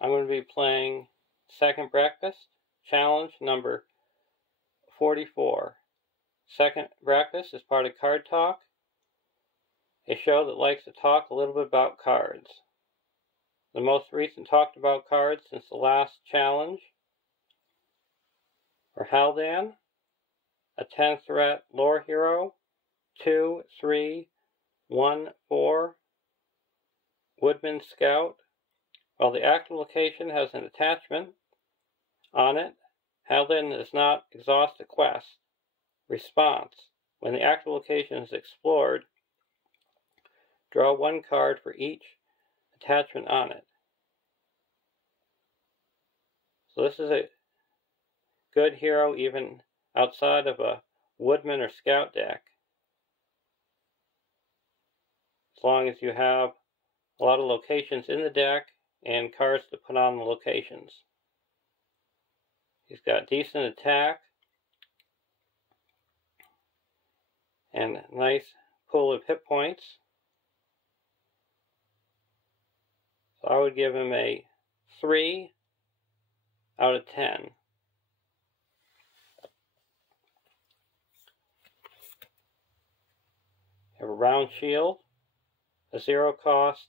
I'm going to be playing Second Breakfast, challenge number 44. Second Breakfast is part of Card Talk, a show that likes to talk a little bit about cards. The most recent talked about cards since the last challenge are Haldan, a 10 threat lore hero, 2, 3, 1, 4, Woodman Scout. While the active location has an attachment on it, Haldan does not exhaust a quest. Response: when the active location is explored, draw one card for each attachment on it. So this is a good hero even outside of a Woodman or Scout deck, as long as you have a lot of locations in the deck and cards to put on the locations. He's got decent attack and a nice pool of hit points. So I would give him a 3 out of 10. Have a round shield, a 0 cost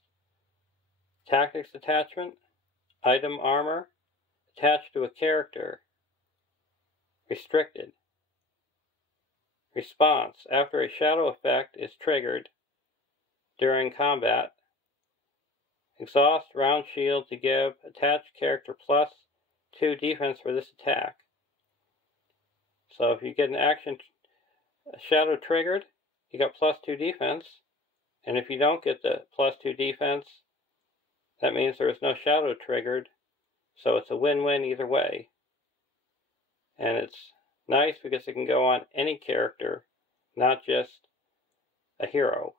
tactics attachment, item armor, attached to a character, restricted. Response: after a shadow effect is triggered during combat, exhaust round shield to give attached character +2 defense for this attack. So if you get an action shadow triggered, you got +2 defense, and if you don't get the +2 defense, that means there is no shadow triggered, so it's a win-win either way. And it's nice because it can go on any character, not just a hero.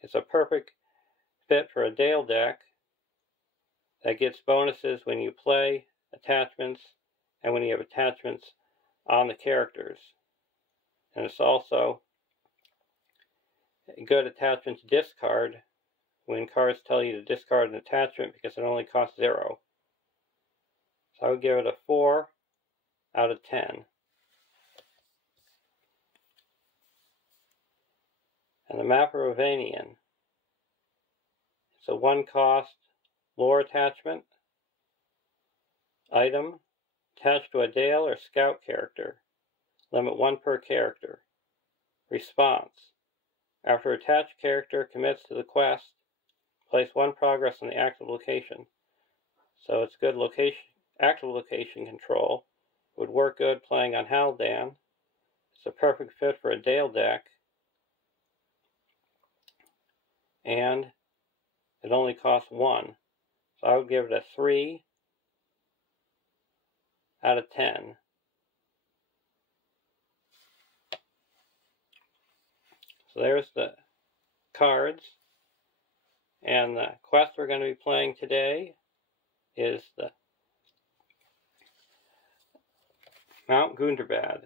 It's a perfect fit for a Dale deck that gets bonuses when you play attachments and when you have attachments on the characters. And it's also a good attachment to discard when cards tell you to discard an attachment because it only costs 0. So I would give it a 4 out of 10. And the map of Rhovanion. It's a 1 cost lore attachment, item, attached to a Dale or Scout character. Limit 1 per character. Response: after attached character commits to the quest, place 1 progress on the active location. So it's good active location control. Would work good playing on Haldan. It's a perfect fit for a Dale deck. And it only costs 1. So I would give it a 3 out of 10. So there's the cards. And the quest we're going to be playing today is the Mount Gundabad.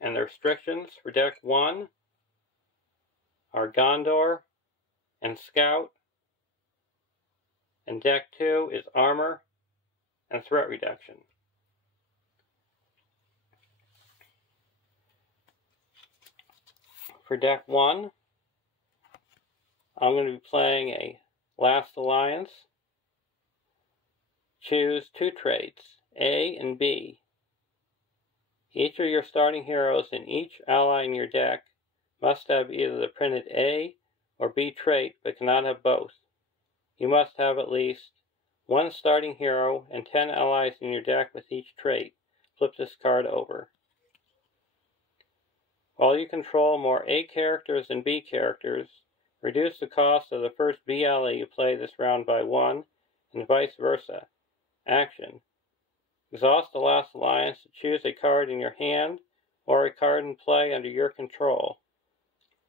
And the restrictions for deck 1 are Gondor and Scout. And deck 2 is armor and threat reduction. For deck 1, I'm going to be playing a Last Alliance. Choose 2 traits, A and B. Each of your starting heroes and each ally in your deck must have either the printed A or B trait, but cannot have both. You must have at least 1 starting hero and 10 allies in your deck with each trait. Flip this card over. While you control more A characters than B characters, reduce the cost of the first B ally you play this round by 1, and vice versa. Action: exhaust the Last Alliance to choose a card in your hand or a card in play under your control.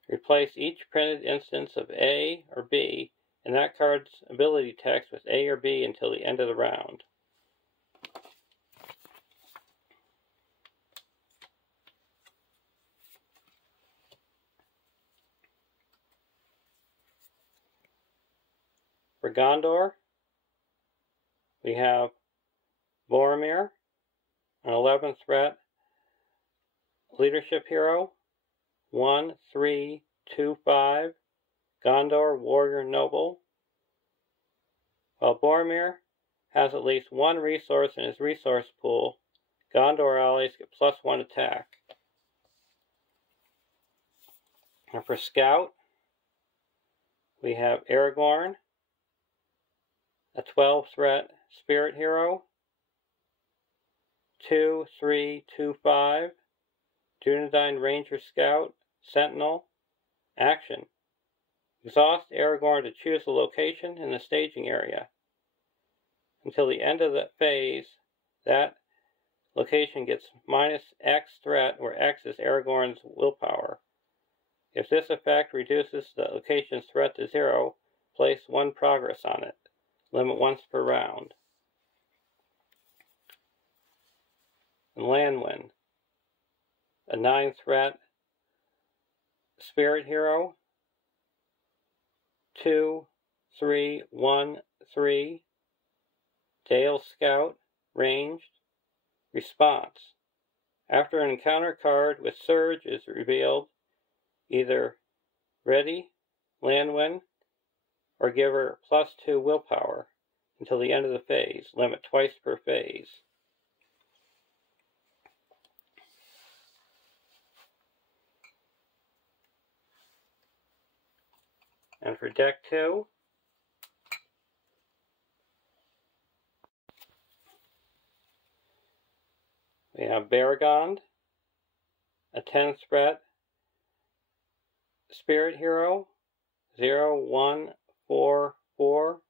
Replace each printed instance of A or B in that card's ability text with A or B until the end of the round. For Gondor, we have Boromir, an 11th threat leadership hero, 1/3/2/5, Gondor warrior noble. While Boromir has at least one resource in his resource pool, Gondor allies get +1 attack. And for Scout, we have Aragorn, a 12 threat spirit hero, 2/3/2/5, Dunedain Ranger Scout, Sentinel. Action: exhaust Aragorn to choose a location in the staging area. Until the end of the phase, that location gets -X threat, where X is Aragorn's willpower. If this effect reduces the location's threat to 0, place 1 progress on it. Limit once per round. And Lanwin, a 9 threat spirit hero, 2/3/1/3, Dale Scout, ranged. Response: after an encounter card with Surge is revealed, either ready Lanwin or give her +2 willpower until the end of the phase. Limit twice per phase. And for deck 2, we have Baragond, a 10 threat spirit hero, 0/1/4/4,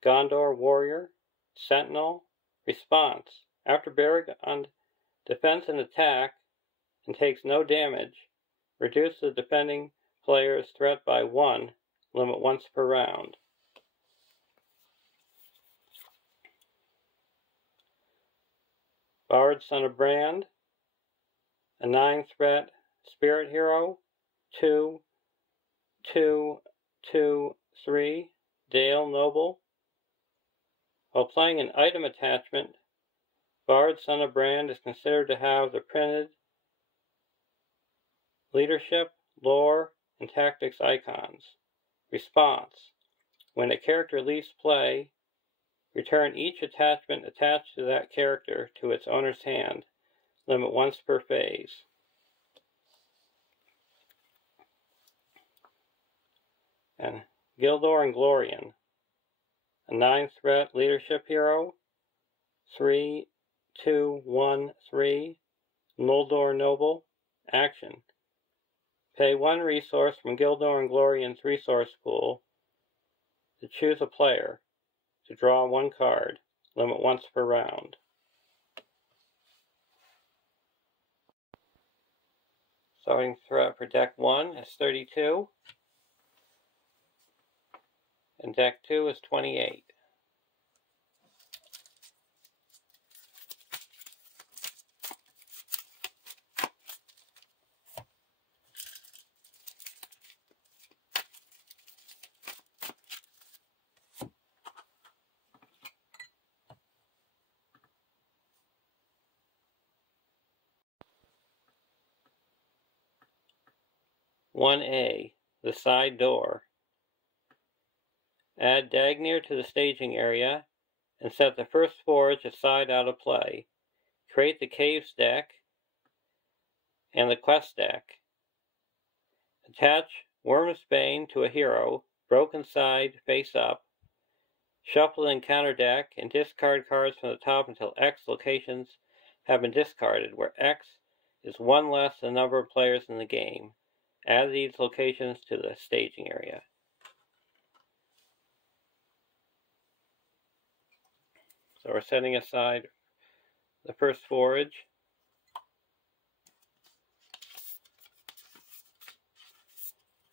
Gondor warrior, Sentinel. Response: after Baragond defends an attack and takes no damage, reduce the defending player's threat by 1, limit once per round. Bard, son of Brand, a 9 threat spirit hero, 2/2/2/3, Dale noble. While playing an item attachment, Bard, son of Brand is considered to have the printed leadership, lore, and tactics icons. Response: when a character leaves play, return each attachment attached to that character to its owner's hand. Limit once per phase. And Gildor and Glorian, a 9 threat leadership hero, 3/2/1/3, Noldor noble. Action: pay 1 resource from Gildor and Glorian's resource pool to choose a player, to draw 1 card. Limit once per round. Starting threat for deck 1 is 32, and deck 2 is 28. (1A) The side door. Add Dagnir to the staging area and set the first forge aside out of play. Create the Caves deck and the Quest deck. Attach Wormsbane to a hero, broken side face up. Shuffle the encounter deck and discard cards from the top until X locations have been discarded, where X is 1 less than the number of players in the game. Add these locations to the staging area. So we're setting aside the first forage.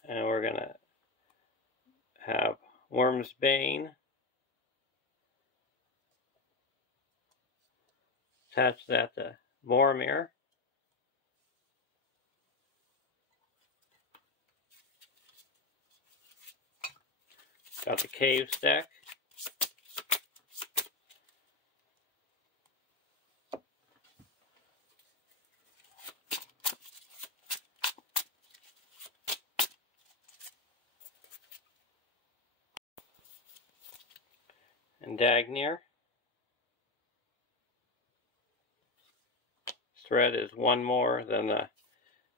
And we're going to have Wormsbane. Attach that to Boromir. Got the Caves deck. and Dagnir. Thread is one more than the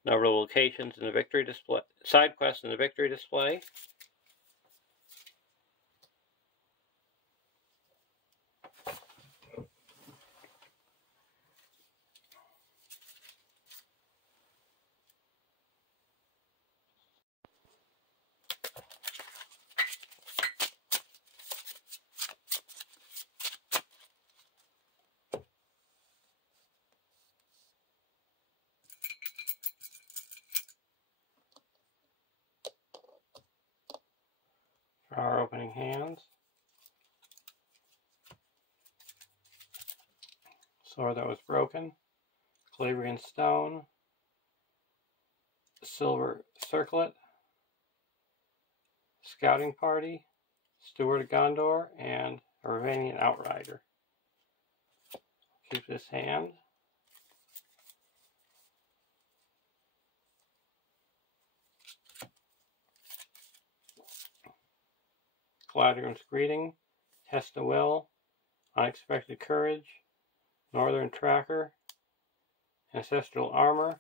number of locations in the victory display, side quests in the victory display. For our opening hands. Sword that was broken, Calabrian stone, silver circlet, scouting party, steward of Gondor, and a Rhovanion outrider. Keep this hand. Galadriel's greeting, test of will, unexpected courage, northern tracker, ancestral armor,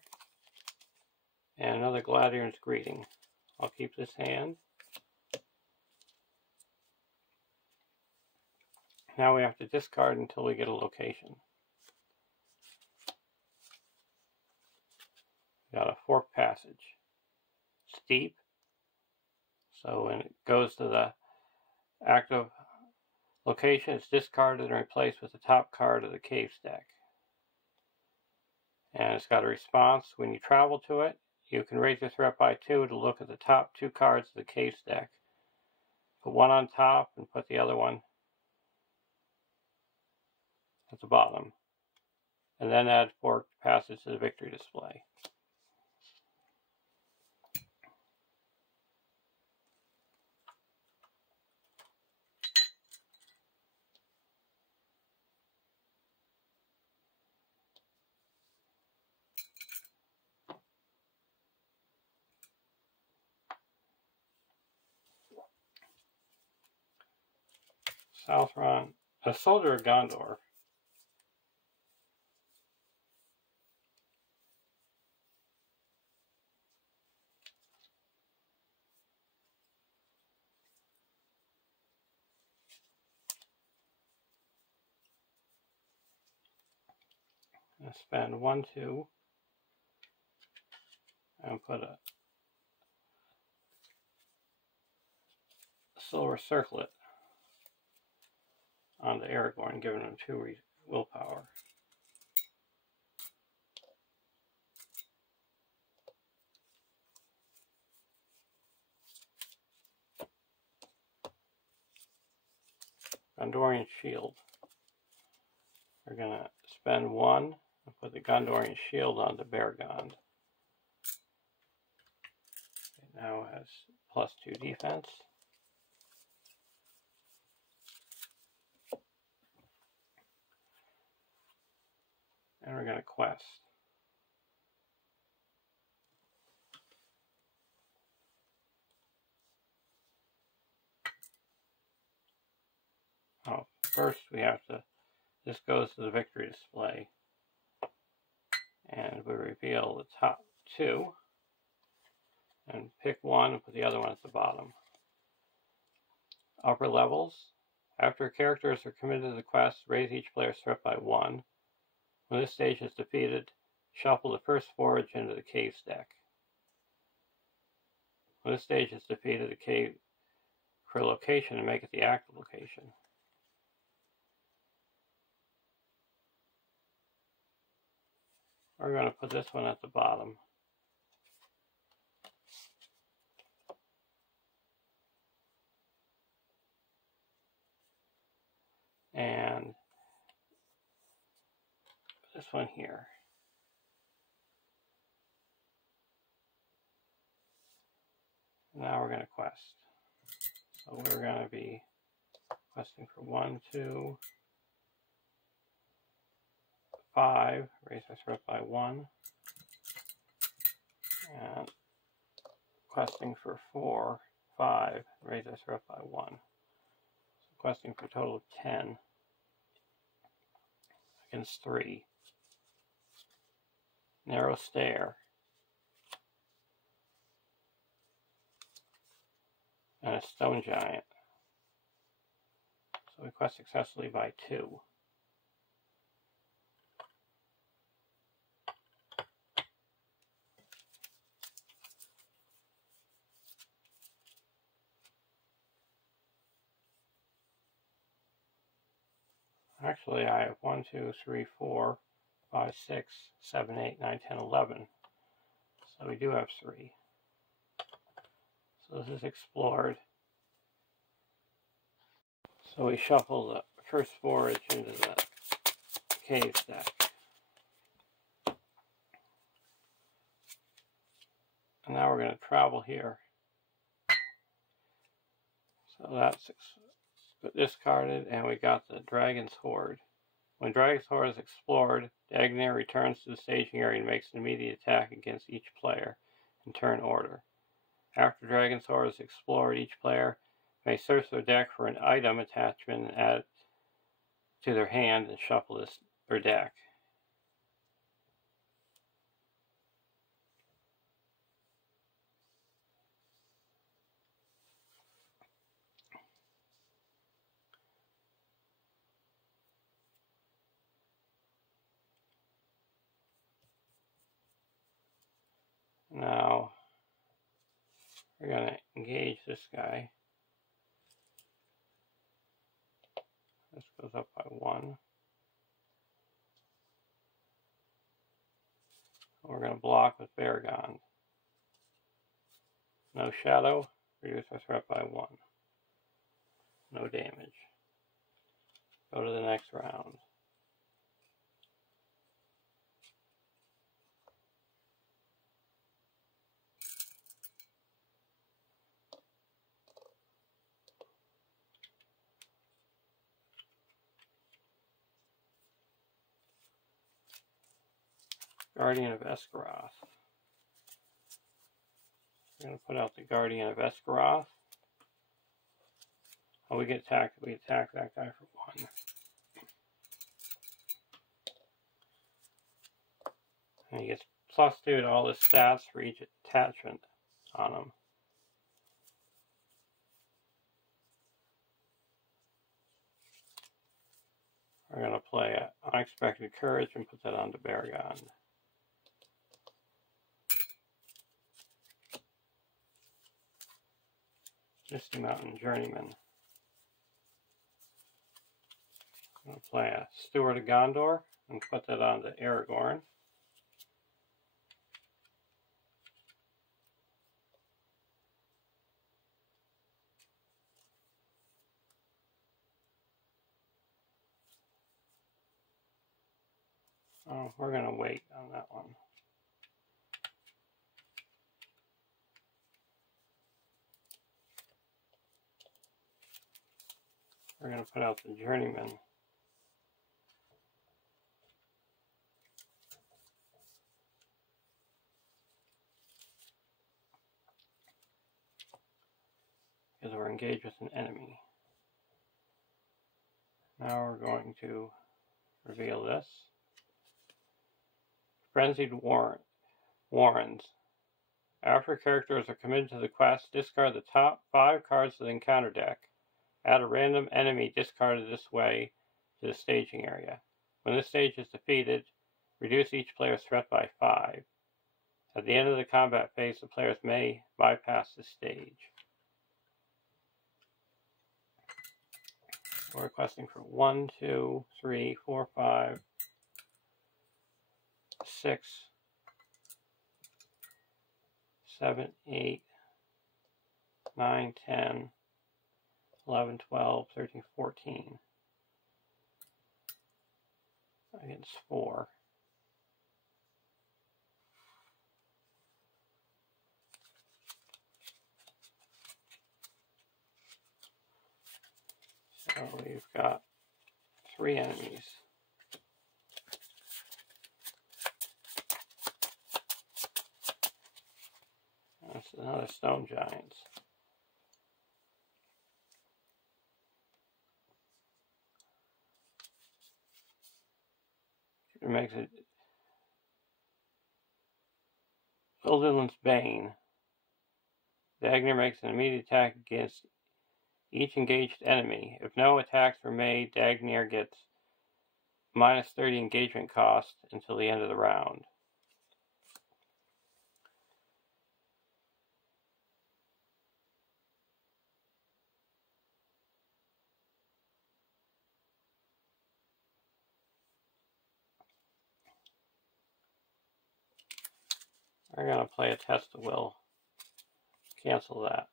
and another Galadriel's greeting. I'll keep this hand. Now we have to discard until we get a location. Got a forked passage. It's deep, so when it goes to the active location, it's discarded and replaced with the top card of the cave stack. And it's got a response. When you travel to it, you can raise your threat by 2 to look at the top 2 cards of the cave stack. Put one on top and put the other one at the bottom. And then add forked passage to the victory display. Southron, a soldier of Gondor. And spend 1, 2, and put a silver circlet onto Aragorn, giving him 2 willpower. Gondorian shield. We're going to spend 1 and put the Gondorian shield onto Beargond. It now has +2 defense. And we're going to quest. Oh, first we have to, this goes to the victory display. And we reveal the top 2. And pick one and put the other one at the bottom. Upper levels. After characters are committed to the quest, raise each player's threat by 1. When this stage is defeated, shuffle the first forage into the cave stack. When this stage is defeated, the cave for a location and make it the active location. We're going to put this one at the bottom. And this one here. Now we're going to quest. So we're going to be questing for 1, 2, 5, raise our threat by 1, and questing for 4, 5, raise our threat by 1. So requesting for a total of 10 against 3. Narrow Stair. And a Stone Giant. So request successfully by 2. Actually, I have 1, 2, 3, 4, 5, 6, 7, 8, 9, 10, 11. So we do have 3. So this is explored. So we shuffle the first forage into the cave deck. And now we're going to travel here. So that's discarded, and we got the Dragon's Hoard. When Dragon's Hoard is explored, the Agner returns to the staging area and makes an immediate attack against each player in turn order. After Dragon's Hoard is explored, each player may search their deck for an item attachment and add it to their hand and shuffle their deck. Now, we're going to engage this guy. This goes up by 1. We're going to block with Baragon. No shadow, reduce our threat by 1. No damage. Go to the next round. Guardian of Esgaroth. We're going to put out the Guardian of Esgaroth. Oh, we get attacked. We attack that guy for 1. And he gets +2 to all his stats for each attachment on him. We're going to play Unexpected Courage and put that onto Baragon. Misty Mountain Journeyman. I'm going to play a Steward of Gondor and put that onto Aragorn. Oh, we're going to wait on that one. We're going to put out the Journeyman. Because we're engaged with an enemy. Now we're going to reveal this. Frenzied Warrens. After characters are committed to the quest, discard the top 5 cards of the encounter deck. Add a random enemy discarded this way to the staging area. When this stage is defeated, reduce each player's threat by 5. At the end of the combat phase, the players may bypass the stage. We're requesting for 1, 2, 3, 4, 5, 6, 7, 8, 9, 10, 11, 12, 13, 14. Against 4. So we've got 3 enemies. That's another Stone Giants. It makes it Haldan's Bane. Dagner makes an immediate attack against each engaged enemy. If no attacks were made, Dagner gets minus 30 engagement cost until the end of the round. We're going to play a Test of Will. Cancel that.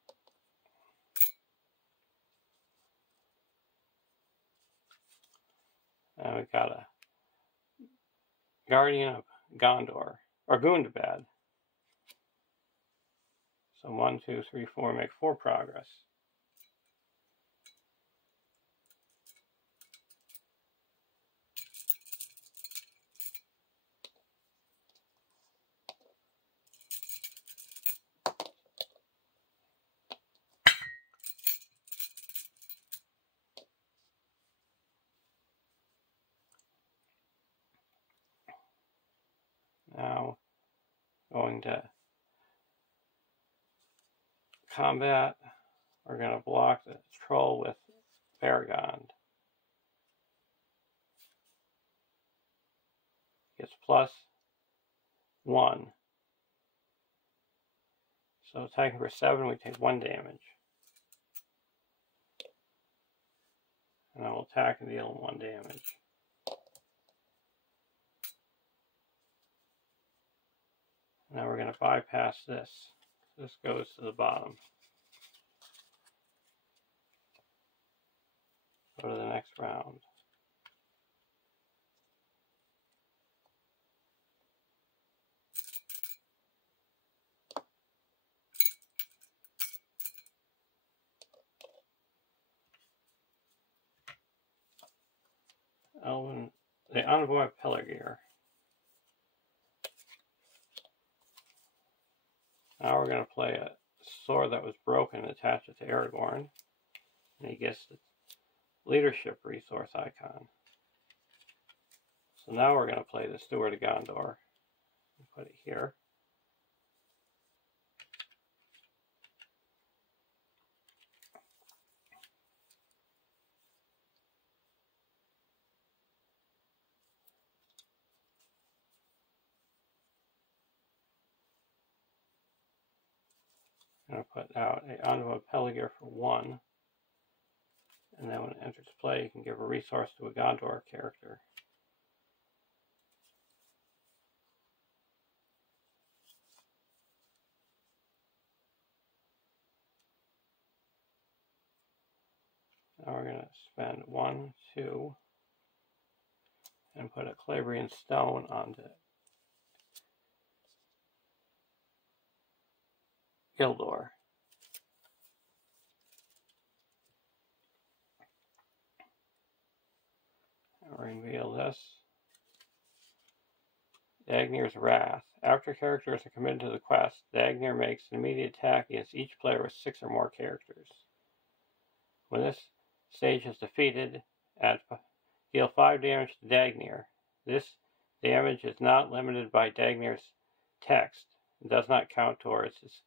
And we've got a Guardian of Gondor, or Gundabad. So 1, 2, 3, 4, make 4 progress. Now, going to combat, we're going to block the troll with Paragon. Gets +1. So attacking for 7, we take 1 damage. And I will attack and deal 1 damage. Now we're going to bypass this. This goes to the bottom. Go to the next round. The Envoy of Pelargir. Now we're going to play a sword that was broken and attach it to Aragorn. And he gets the leadership resource icon. So now we're going to play the Steward of Gondor. Put it here. I'm going to put out an Envoy of Pelargir for 1. And then when it enters play, you can give a resource to a Gondor character. Now we're going to spend 1, 2, and put a Calabrian Stone onto Gondor. I'll reveal this. Dagnir's Wrath. After characters are committed to the quest, Dagnir makes an immediate attack against each player with 6 or more characters. When this stage is defeated, deal 5 damage to Dagnir. This damage is not limited by Dagnir's text and does not count towards his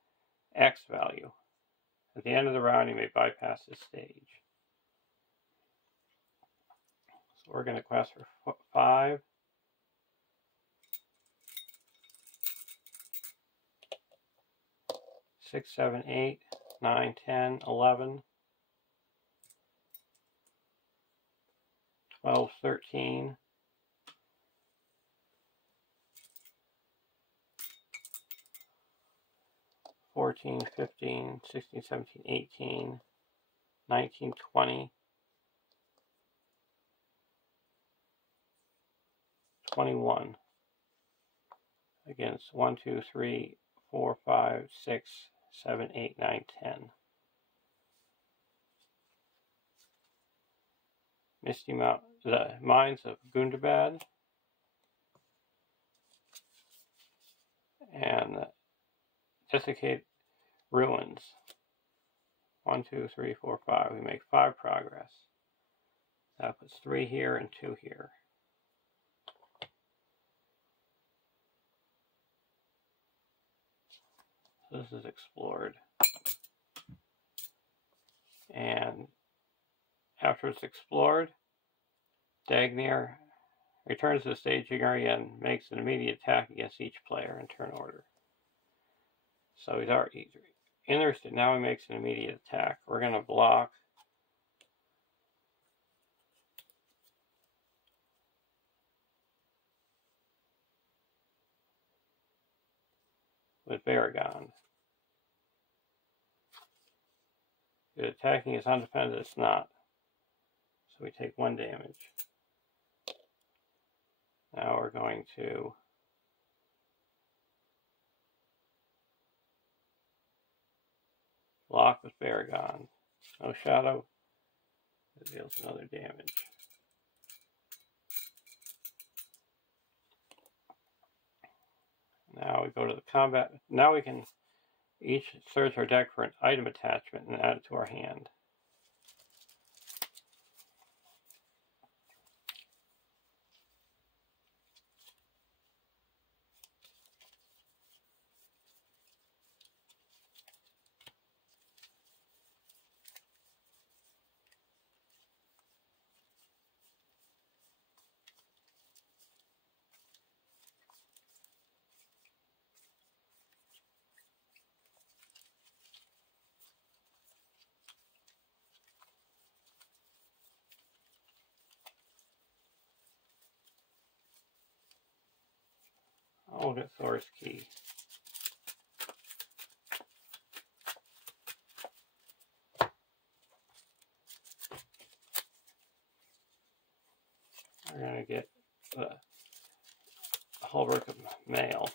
X value. At the end of the round, you may bypass this stage. So we're going to quest for 5. 6, 7, 8, 9, 10, 11, 12, 13, 14, 15, 16, 17, 18, 19, 20, 21 against 1, 2, 3, 4, 5, 6, 7, 8, 9, 10. Misty Mount, the Mines of Gundabad, and Desiccated Ruins. 1, 2, 3, 4, 5. We make 5 progress. That puts 3 here and 2 here. this is explored. And after it's explored, Dagnir returns to the staging area and makes an immediate attack against each player in turn order. So he's already interested. Now he makes an immediate attack. We're going to block. With Baragon. If attacking is undefended, it's not. So we take 1 damage. Now we're going to block with Baragon. No shadow. It deals another damage. Now we go to the combat. Now we can each search our deck for an item attachment and add it to our hand. I'll get Thor's Key. We're going to get the Hulberg of Mail.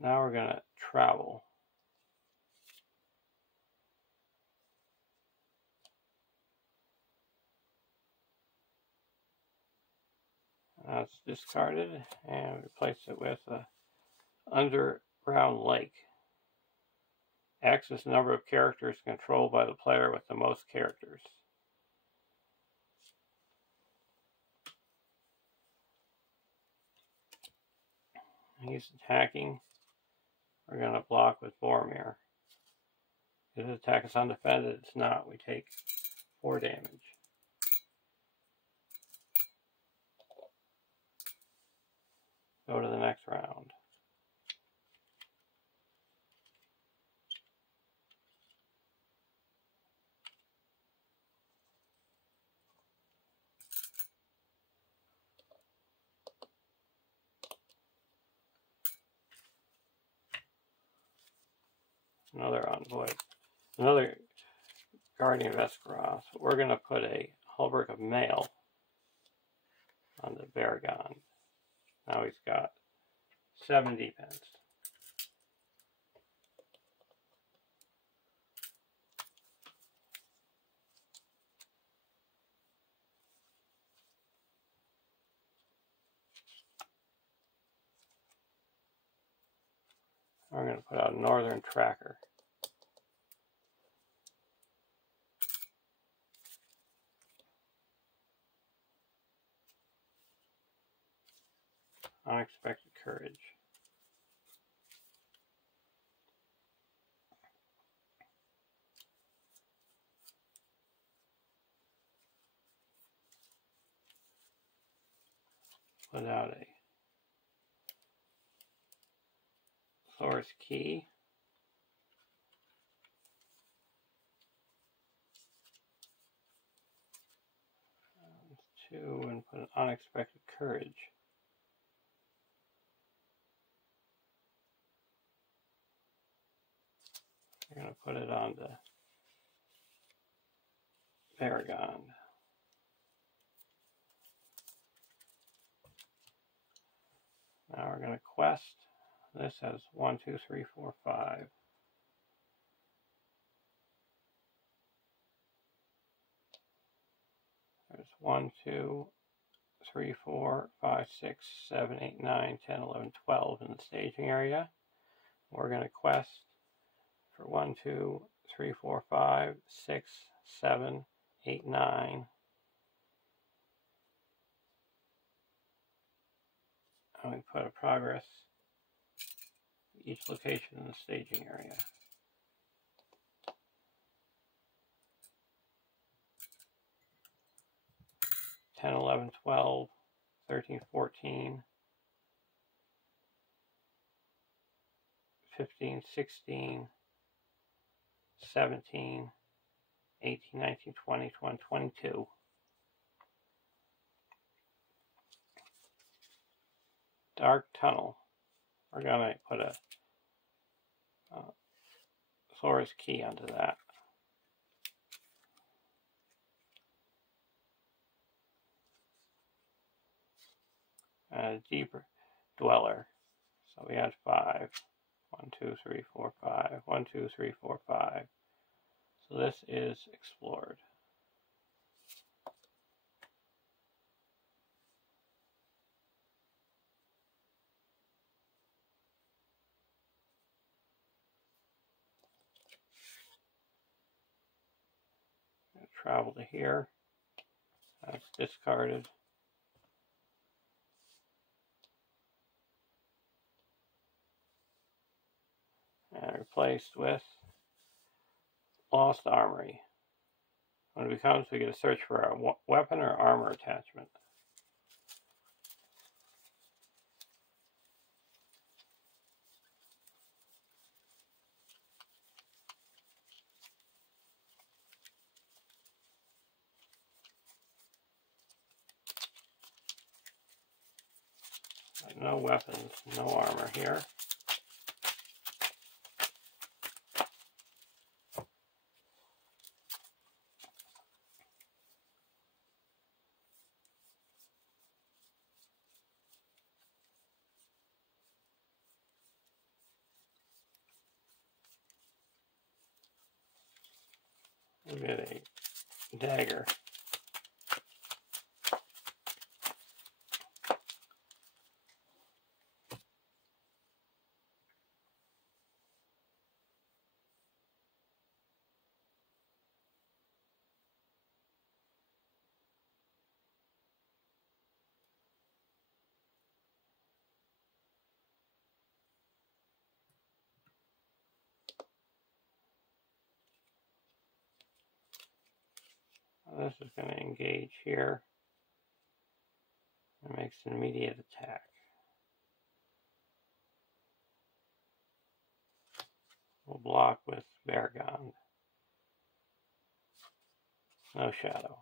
Now we're going to travel. Now it's discarded and replace it with a Underground Lake. X is the number of characters controlled by the player with the most characters. He's attacking. We're going to block with Boromir. If his attack is undefended, it's not. We take 4 damage. Go to the next round. Another Envoy. Another Guardian of Escaroth. We're going to put a Hulberg of Mail on the Baragon. Now he's got 7 defense. We're going to put out a Northern Tracker. Unexpected Courage. Put out a Thor's Key. Two, and put an Unexpected Courage. We're going to put it on the Baragon. Now we're going to quest. This has 1, 2, 3, 4, 5. There's 1, 2, 3, 4, 5, 6, 7, 8, 9, 10, 11, 12 in the staging area. We're going to quest for 1, 2, 3, 4, 5, 6, 7, 8, 9. And we put a progress each location in the staging area. 10, 11, 12, 13, 14, 15, 16, 17, 18, 19, 20, 21, 22. Dark tunnel. We're going to put a source key onto that. And a deeper dweller. So we had 5. 1, 2, 3, 4, 5. 1, 2, 3, 4, 5. So this is explored. Travel to here. That's discarded. And replaced with Lost Armory. When it becomes, we get a search for a weapon or armor attachment. No weapons, no armor here. We get a dagger. This is going to engage here and makes an immediate attack. We'll block with Baragon. No shadow.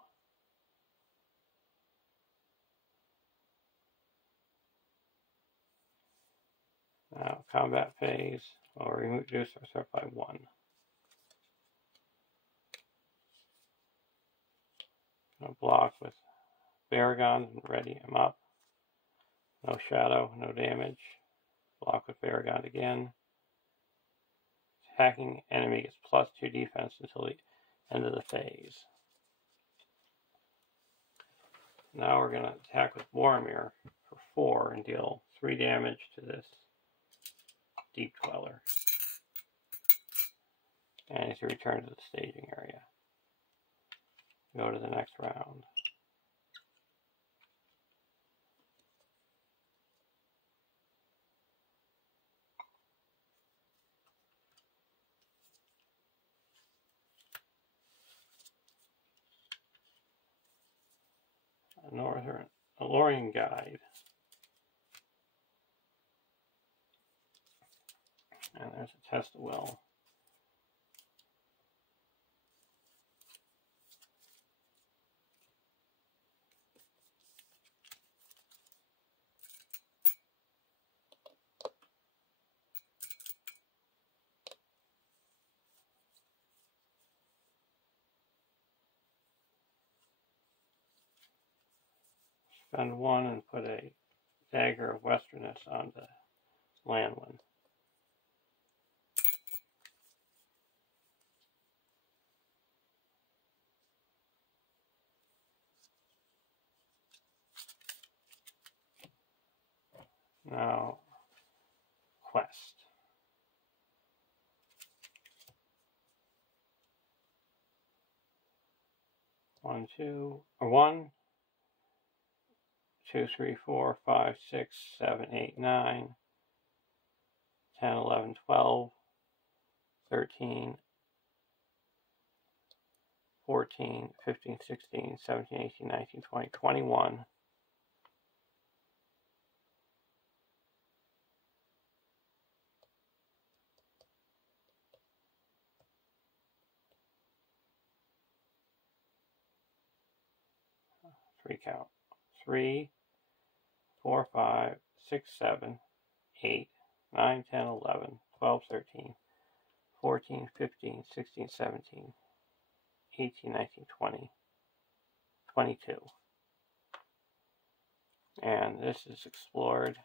Now, combat phase, we'll reduce our threat by 1. I'll block with Baragon and ready him up. No shadow, no damage. Block with Baragon again. Attacking enemy gets +2 defense until the end of the phase. Now we're going to attack with Boromir for 4 and deal 3 damage to this Deep Dweller. And he's returned to the staging area. Go to the next round. A Lorien Guide. And there's a test of will. Spend 1 and put a Dagger of Westernness on the Lanwin. Now, quest. 1, 2, or 1, 2, 3, 4, 5, 6, 7, 8, 9, 10, 11, 12, 13, 14, 15, 16, 17, 18, 19, 20, 21. Three count. 3, 4, 5, 6, 7, 8, 9, 10, 11, 12, 13, 14, 15, 16, 17, 18, 19, 20, 22. And this is explored.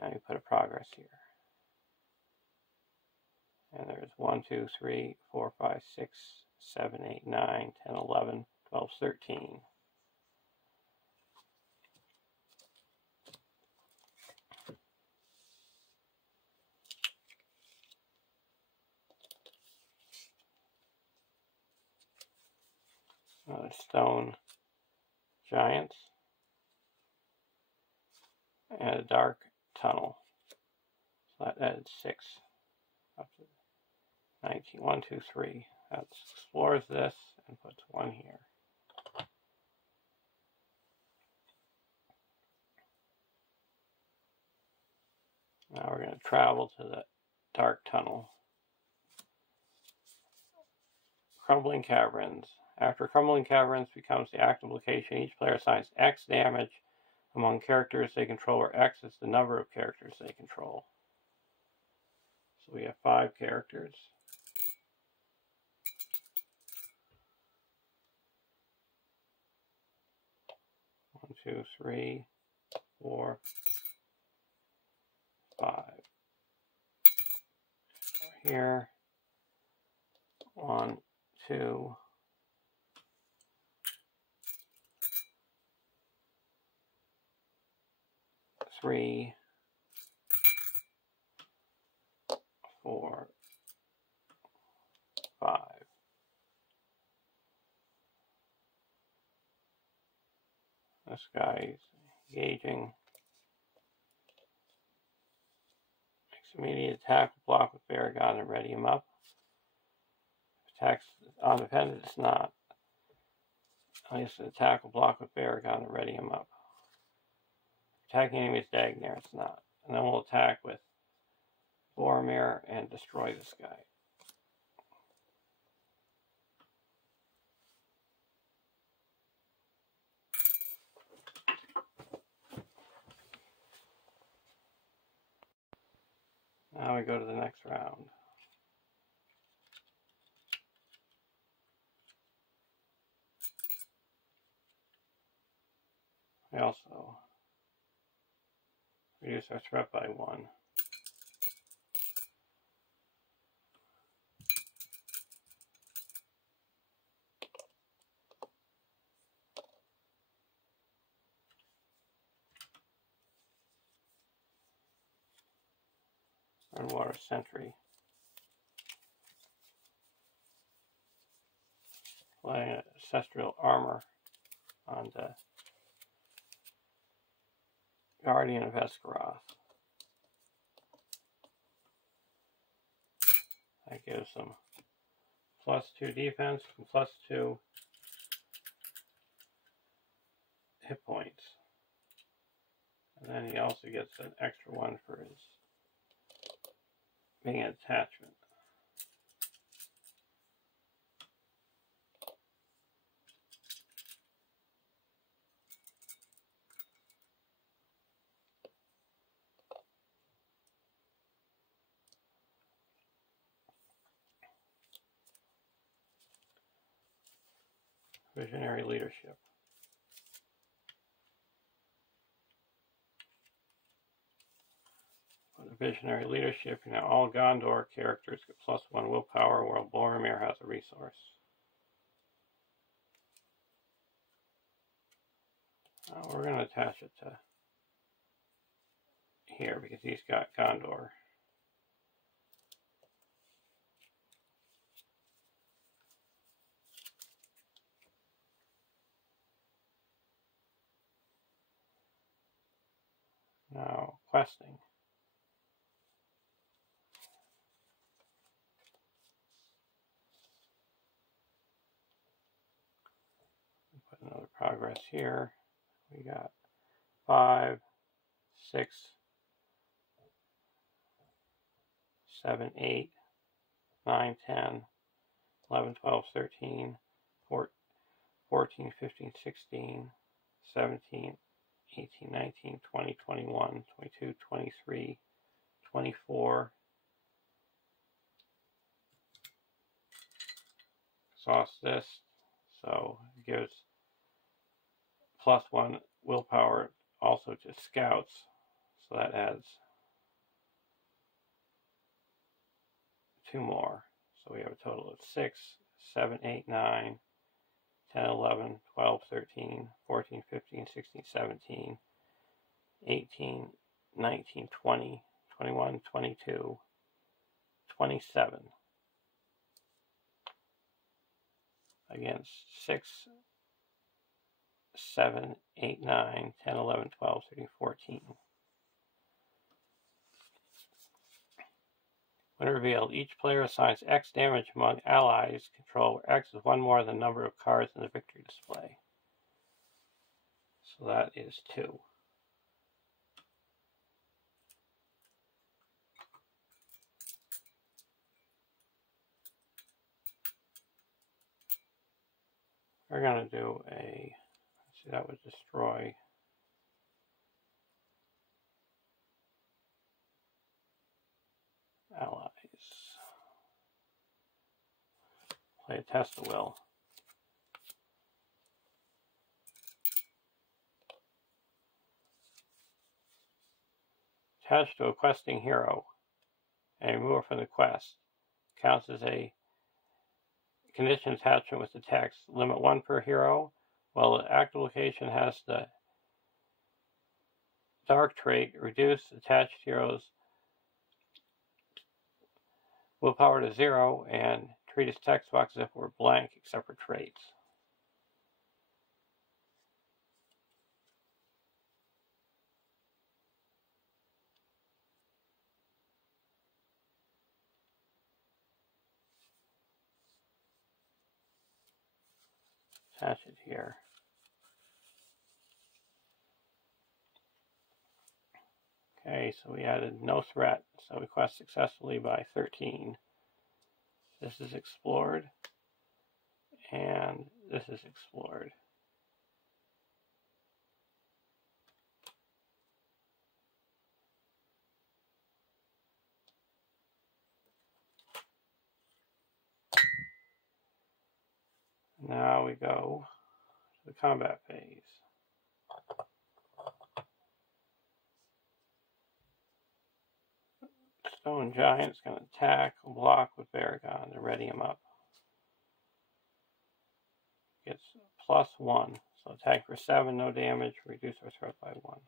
And we put a progress here. And there's 1, 2, 3, 4, 5, 6, 7, 8, 9, 10, 11, 12, 13. Stone giants. And a dark tunnel. So that added 6. Up to 19. 1, 2, 3. That explores this and puts 1 here. Now we're going to travel to the dark tunnel. Crumbling Caverns. After Crumbling Caverns becomes the active location, each player assigns X damage among characters they control, where X is the number of characters they control. So we have 5 characters. One, 2, 3, 4, 5. Here. 1, 2, 3, 4, 5. This guy's engaging. Makes immediate attack, block with Baragon and ready him up. Attacks on dependent, it's not. At least an attack will block with Baragon and ready him up. Attacking enemies Dagnare, it's not. And then we'll attack with Boromir and destroy this guy. Now we go to the next round. We also reduce our threat by 1. Water Sentry. Playing Ancestral Armor on the Guardian of Esgaroth. That gives them +2 defense and +2 hit points. And then he also gets an extra 1 for his being an attachment. Visionary Leadership. Under Visionary Leadership, you know, all Gondor characters get +1 willpower, while Boromir has a resource. We're going to attach it to here because he's got Gondor. questing. Put another progress here. We got 5, 6, 7, 8, 9, 10, 11, 12, 13, 14, 15, 16, 17, 18, 19, 20, 21, 22, 23, 24. Exhaust this, so it gives +1 willpower also to scouts, so that adds 2 more. So we have a total of 6, 7, 8, 9, 10, 11, 12, 13, 14, 15, 16, 17, 18, 19, 20, 21, 22, 27. Against 6, 7, 8, 9, 10, 11, 12, 13, 14. When revealed, each player assigns X damage among allies control, where X is 1 more than the number of cards in the victory display. So that is 2. We're going to do a, let's see, that would destroy allies. Play a test of will. Attached to a questing hero, a remover from the quest counts as a condition attachment with the text. Limit 1 per hero. While the active location has the dark trait, reduce attached heroes willpower to 0 and treat its text box as if it were blank except for traits. Attach it here. Okay, so we added no threat, so we quest successfully by 13. This is explored, and this is explored. Now we go to the combat phase. Stone Giant's going to attack, block with Baragon to ready him up. Gets +1, so attack for 7, no damage, reduce our threat by 1.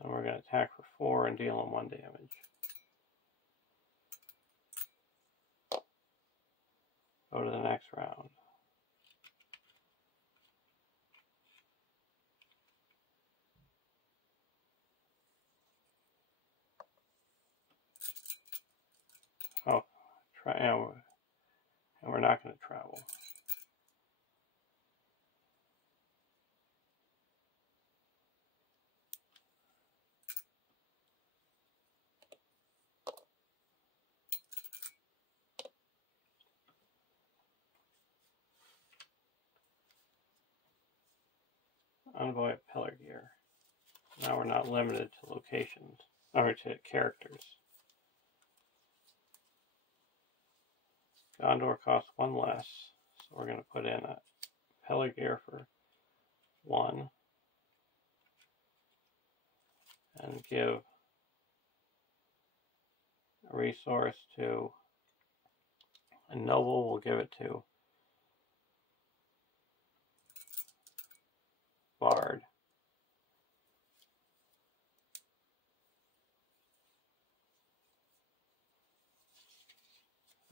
And we're going to attack for 4 and deal him 1 damage. Go to the next round. Oh, and we're not going to travel. Envoy of Pelargir. Now we're not limited to locations, or to characters. Gondor costs 1 less, so we're going to put in a Pelargir for 1. And give a resource to a noble. We'll give it to Bard.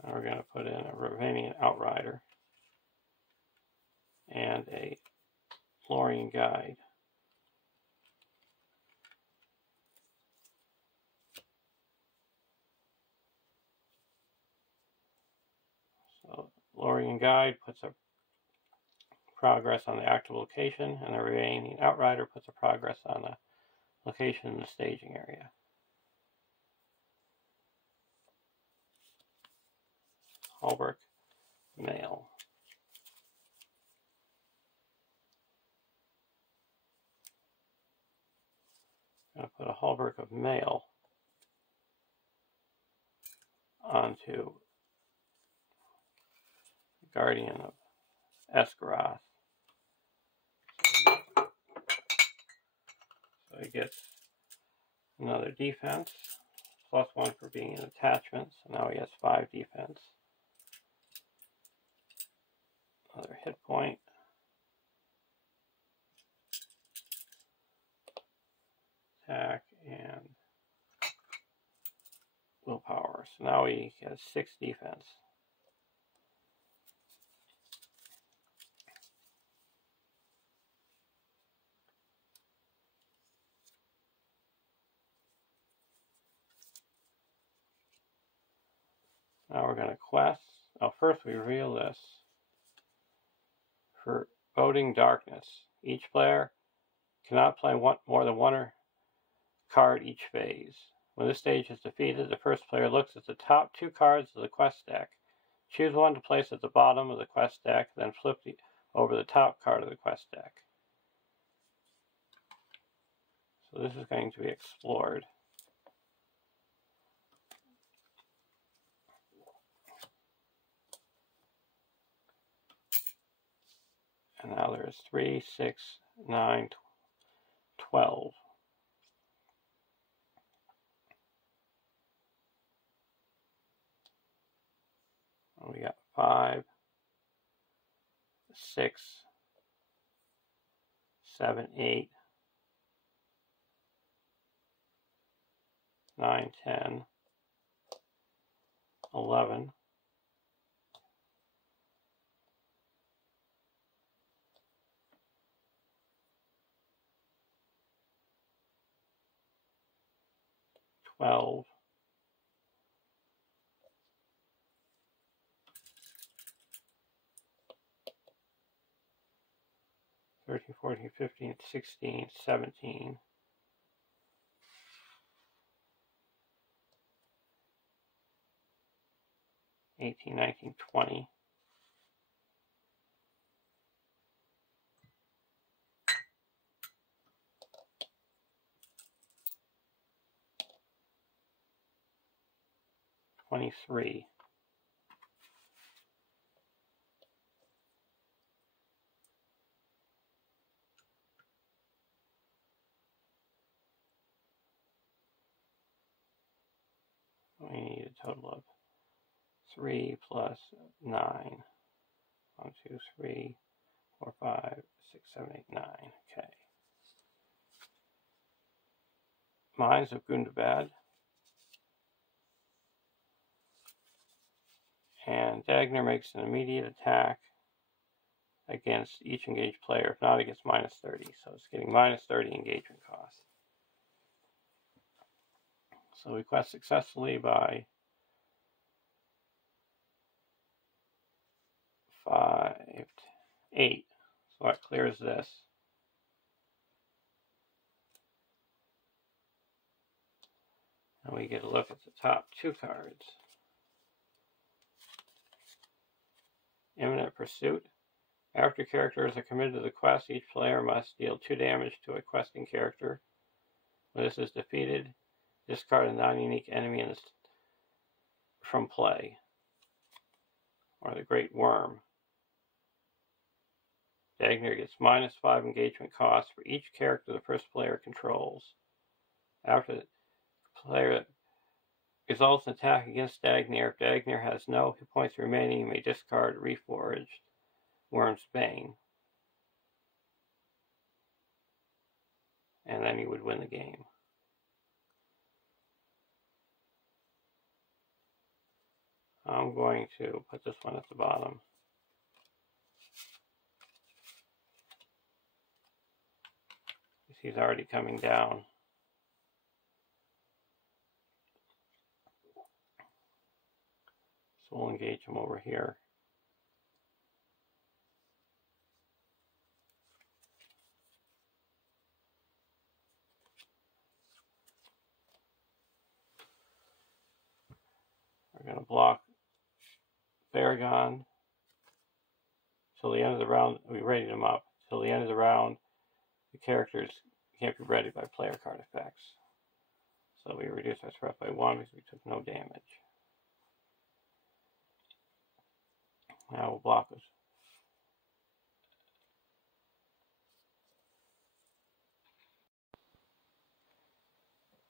And we're going to put in a Rhovanion Outrider and a Lorien Guide. Lothian guide puts a progress on the active location, and the remaining outrider puts a progress on the location in the staging area. Hallberg Mail. I'm going to put a Hallberg of Mail onto Guardian of Esgaroth. So he gets another defense, +1 for being an attachment, so now he has 5 defense. Another hit point. Attack and willpower. So now he has 6 defense. Now we're going to quest. Now first we reveal this. For Boding Darkness, each player cannot play more than one card each phase. When this stage is defeated, the first player looks at the top 2 cards of the quest deck. Choose one to place at the bottom of the quest deck, then flip over the top card of the quest deck. So this is going to be explored. And now there's 3, 6, 9, 12. And we got 5, 6, 7, 8, 9, 10, 11, 12, 13, 14, 15, 16, 17, 18, 19, 20, 23. We need a total of 3 plus 9. 1, 2, 3, 4, 5, 6, 7, 8, 9. Okay. Mines of Gundabad. And Dagner makes an immediate attack against each engaged player. If not, it gets minus 30. So it's getting minus 30 engagement cost. So we quest successfully by 5, 8. So that clears this. And we get a look at the top 2 cards. Imminent Pursuit. After characters are committed to the quest, each player must deal 2 damage to a questing character. When this is defeated, discard a non-unique enemy from play, or the Great Worm. Dagner gets minus 5 engagement costs for each character the first player controls. After the player results an attack against Dagner, if Dagner has no hit points remaining, you may discard Reforged Worm's Bane. And then you would win the game. I'm going to put this one at the bottom. He's already coming down. So we'll engage him over here. going to block Baragon till the end of the round. We ready them up till the end of the round. The characters can't be ready by player card effects. So we reduce our threat by 1 because we took no damage. Now we'll block us.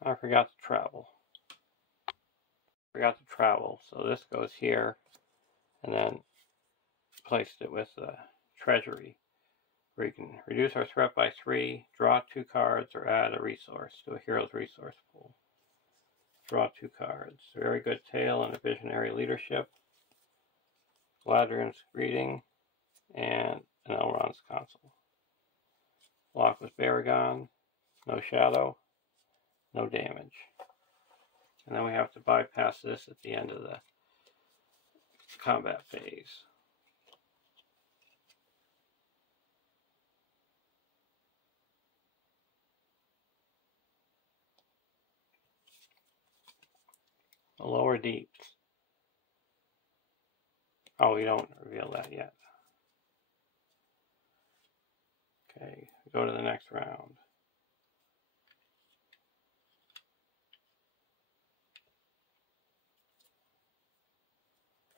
I forgot to travel. So this goes here, and then placed it with the treasury, where you can reduce our threat by 3, draw 2 cards, or add a resource to a hero's resource pool. Draw 2 cards. Very good tail and a visionary leadership. Galadriel's greeting, and an Elrond's console. Block with Baragon, no shadow, no damage. And then we have to bypass this at the end of the combat phase. The lower deeps. Oh, we don't reveal that yet. Okay, go to the next round.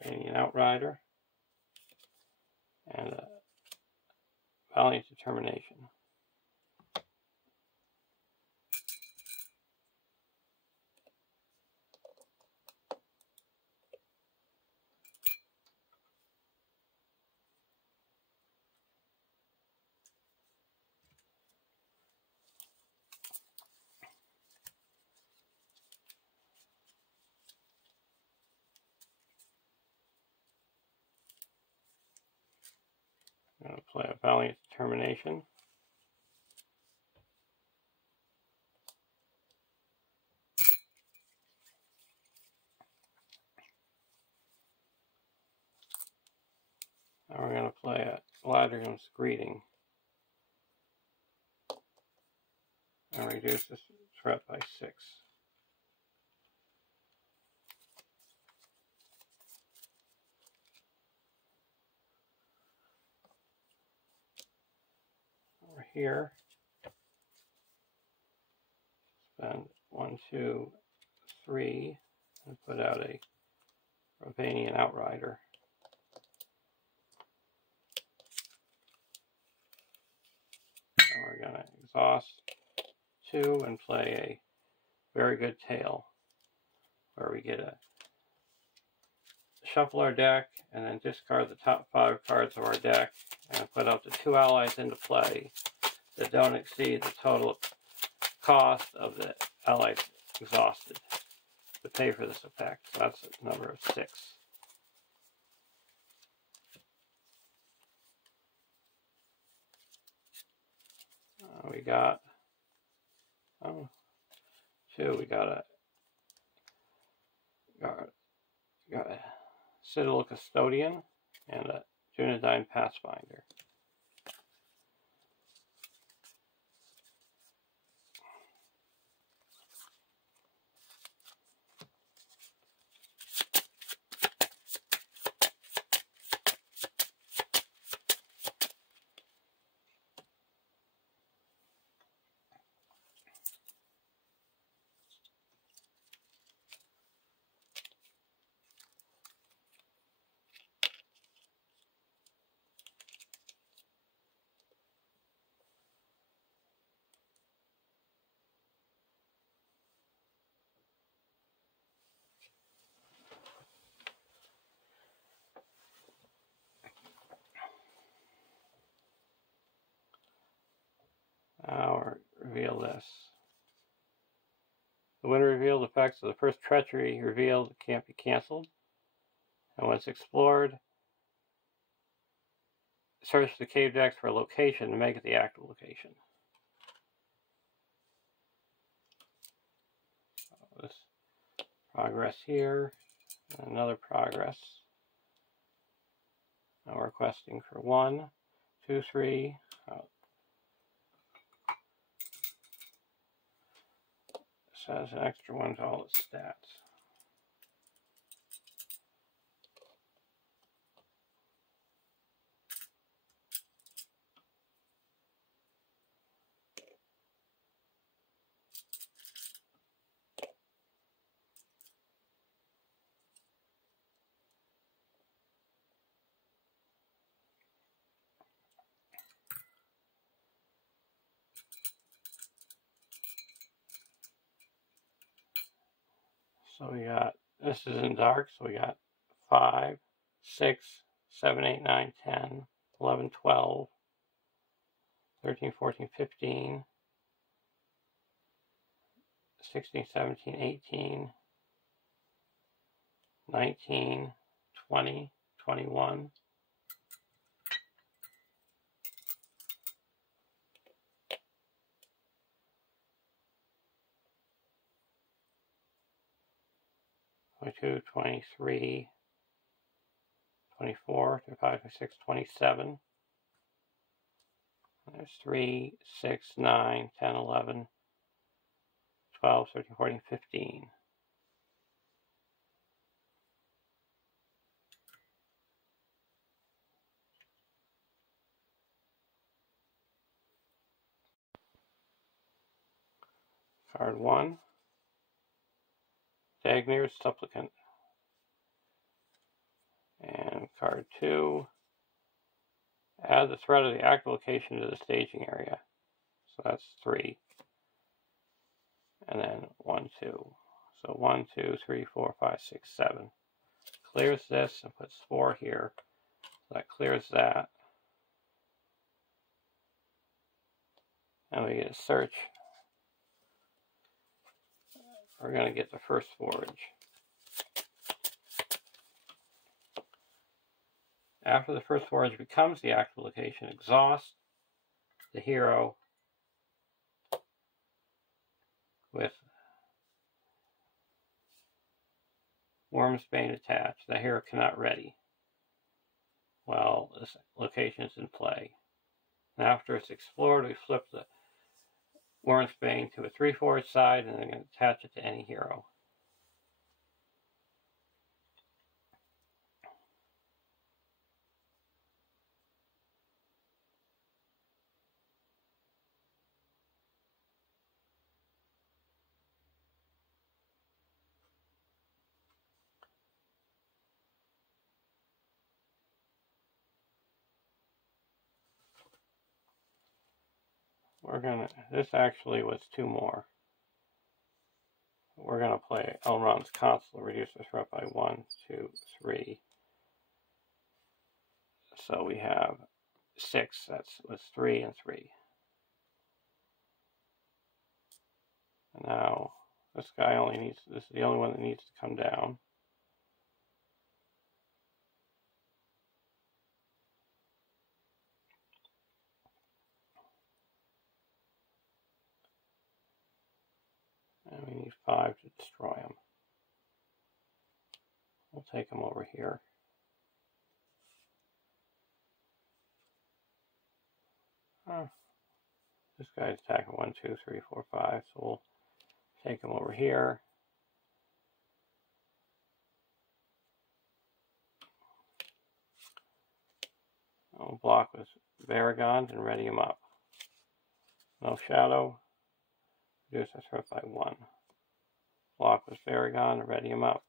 Rhovanion Outrider. And Valiant Determination. I'm going to play a Valiant Determination. Now we're going to play a Galadriel's Greeting. And reduce this threat by 6. Over here, spend 1, 2, 3, and put out a Rhovanion Outrider. And we're going to exhaust 2 and play a very good tail, where we get a shuffle our deck and then discard the top 5 cards of our deck and put up to 2 allies into play that don't exceed the total cost of the allies exhausted to pay for this effect. So that's a number of 6. We got 2. We got a Citadel Custodian and a Dunedain Pathfinder. Now reveal this. The winner revealed effects of the first treachery revealed can't be cancelled. And when it's explored, search the cave decks for a location to make it the active location. So this progress here, and another progress. Now we're questing for 1, 2, 3. This has an extra 1 to all its stats. So we got, this is in dark, so we got 5, 6, 7, 8, 9, 10, 11, 12, 13, 14, 15, 16, 17, 18, 19, 20, 21, 22, 23, 24, 25, 26, 27. There's 3, 6, 9, 10, 11, 12, 13, 14, 15. Card 1, Dagnir's Supplicant. And card 2, add the threat of the active location to the staging area. So that's 3. And then 1, 2. So 1, 2, 3, 4, 5, 6, 7. Clears this and puts 4 here. So that clears that. And we get a search. We're going to get the first forage. After the first forage becomes the active location, exhaust the hero with Wormsbane attached. The hero cannot ready while this location is in play. And after it's explored, we flip the Wormsbane to a 3 forward side and then attach it to any hero. This actually was 2 more. We're gonna play Elrond's Consul, reduce the threat by 1, 2, 3. So we have 6, was 3 and 3. And now this guy this is the only one that needs to come down. And we need 5 to destroy him. We'll take him over here. This guy's attacking 1, 2, 3, 4, 5. So we'll take him over here. We'll block with Varagond and ready him up. No shadow. Reduce our threat by 1. Block with Varagond and ready him up.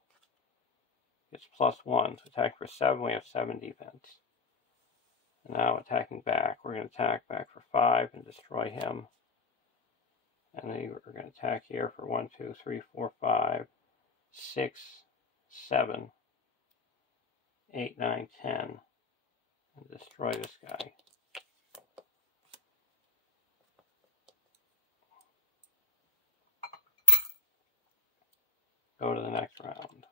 It's +1. So attack for 7. We have 7 defense. And now attacking back. We're going to attack back for 5 and destroy him. And then we're going to attack here for 1, 2, 3, 4, 5, 6, 7, 8, 9, 10. And destroy this guy. Go to the next round.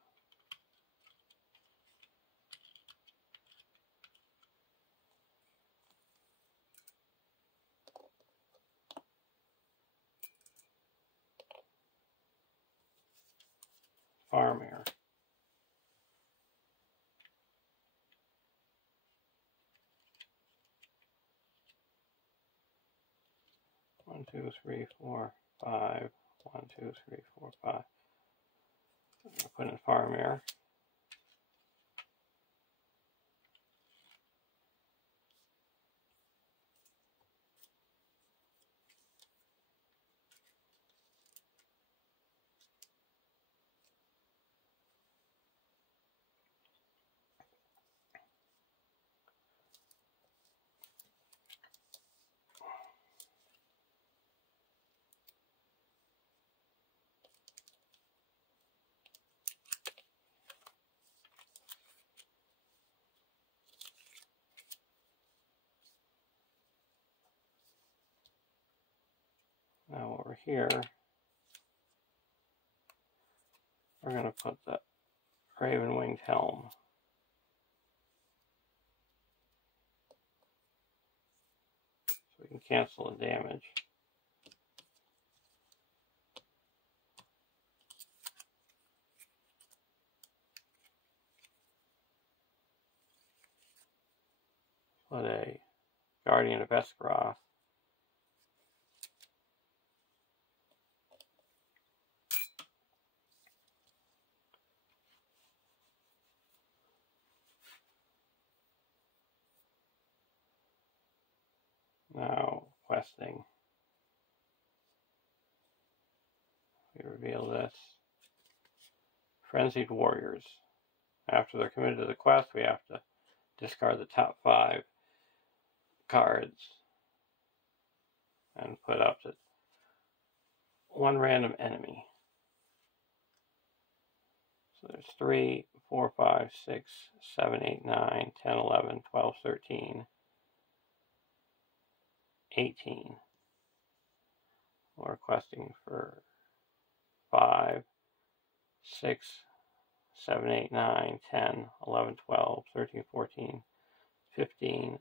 Farmir. 1, 2, 3, 4, 5. 1, 2, 3, 4, 5. I'm going to put in Farmir. over here, we're going to put the Raven-winged helm. So we can cancel the damage. Put a Guardian of Esgaroth. Now, questing. We reveal this. Frenzied Warriors. After they're committed to the quest, we have to discard the top 5 cards and put up to 1 random enemy. So there's 3, 4, 5, 6, 7, 8, 9, 10, 11, 12, 13, 18. We're questing for 5, 6, 7, 8, 9, 10, 11, 12, 13, 14, 15,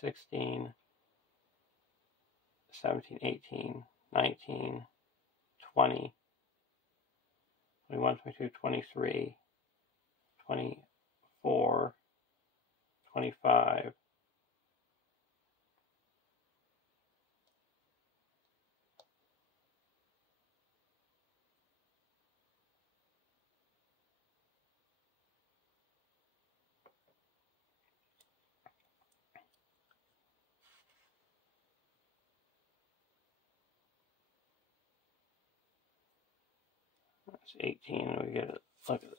16, 17, 18, 19, 20, 21, 22, 23, 24, 25, 18, we get it. Look at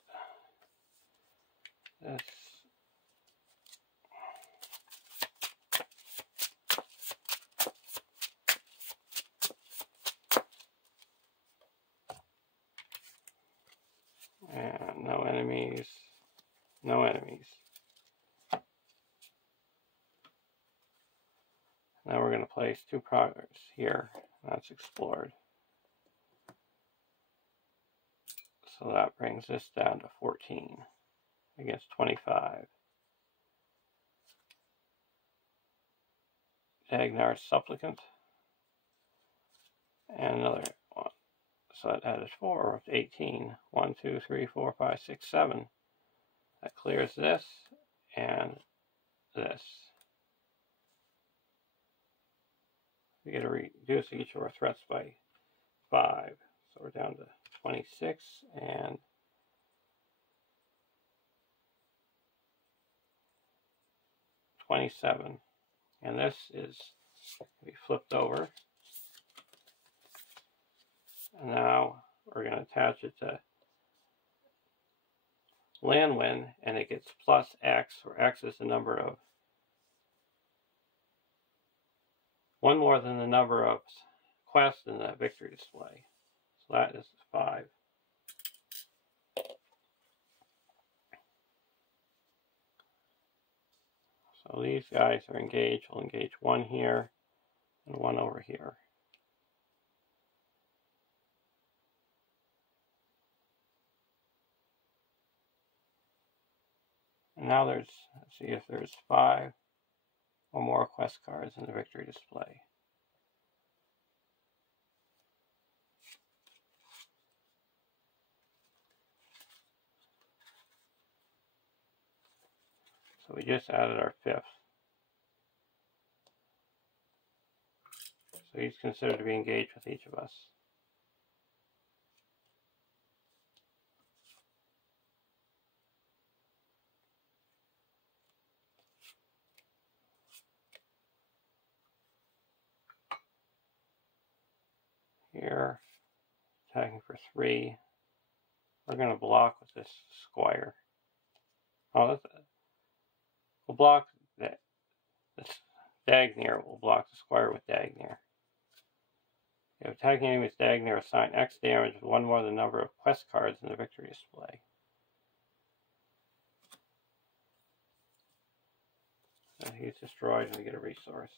this. And no enemies. No enemies. Now we're going to place 2 progress here. That's explored. So that brings this down to 14 against 25. Dagnar's Supplicant. And another one. So that added 4 up to 18. 1, 2, 3, 4, 5, 6, 7. That clears this and this. We get to reduce each of our threats by 5. So we're down to 26 and 27. And this is be flipped over. And now we're going to attach it to Landwin, and it gets plus X, where X is the number of 1 more than the number of quests in the victory display. So that is 5. So these guys are engaged. We'll engage 1 here and 1 over here. And now let's see if there's 5 or more quest cards in the victory display. So we just added our 5th. So he's considered to be engaged with each of us. Here, attacking for 3. We're going to block with this squire. Oh, we'll block that. This Dagnir will block the squire with Dagnir. If attacking enemy with Dagnir, assign X damage with 1 more than the number of quest cards in the victory display. So he's destroyed and we get a resource.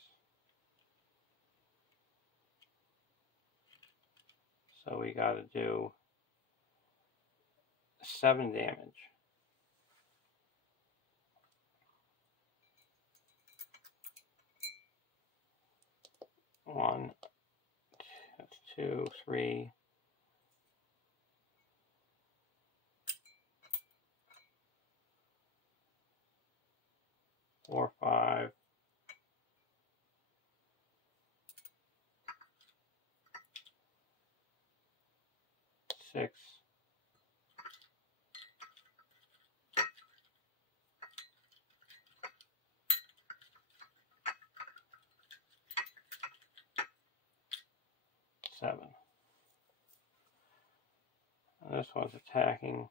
So we got to do 7 damage. One, that's 2, 3, 4, 5, 6, 7. And this one's attacking.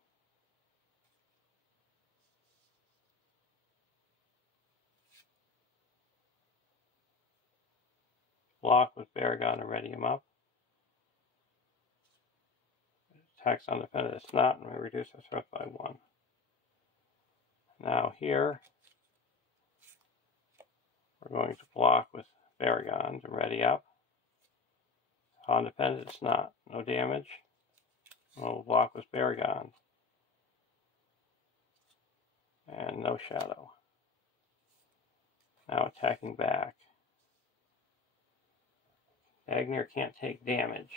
Block with Baragon and ready him up. Attacks undefended. It's not, and we reduce our threat by 1. Now here, we're going to block with Baragon to ready up. Undefended, it's not. No damage. We'll block with Baragon. And no shadow. Now attacking back. Agner can't take damage.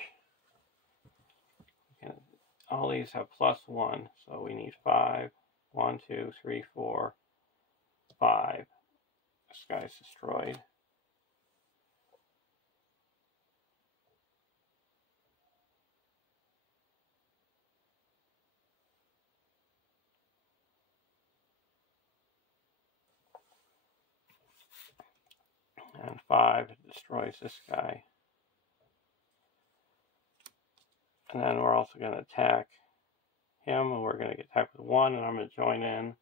All these have +1, so we need 5. 1, 2, 3, 4, 5. This guy's destroyed. And 5 destroys this guy. And then we're also going to attack him, and we're going to get attacked with 1, and I'm going to join in.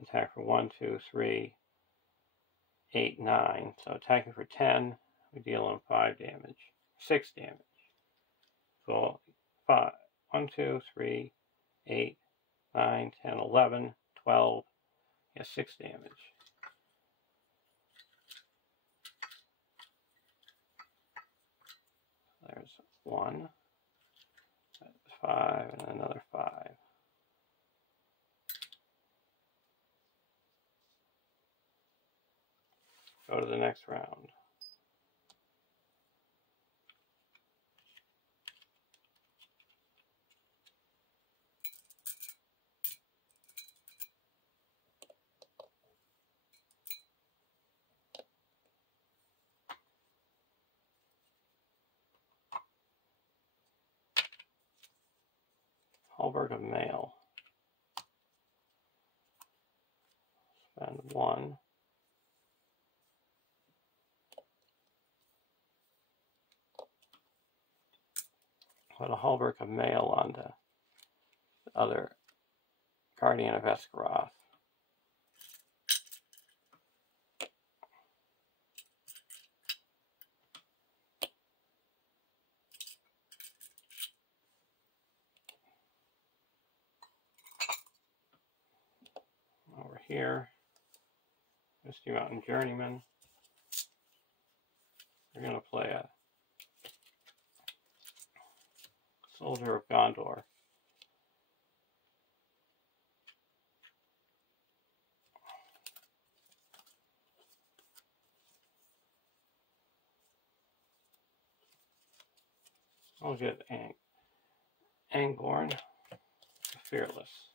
Attack for 1, 2, 3, 8, 9. So attacking for 10, we deal him 5 damage. 6 damage. So 5. 1, 2, 3, 8, 9, 10, 11, 12. Yeah, 6 damage. There's 1. 5 and another 5. Go to the next round. Halberd of Mail. Spend 1. Put a Halberd of Mail on the other Guardian of Esgaroth. Over here, Misty Mountain Journeyman. We're going to play a Soldier of Gondor. I'll get Angorn, Fearless.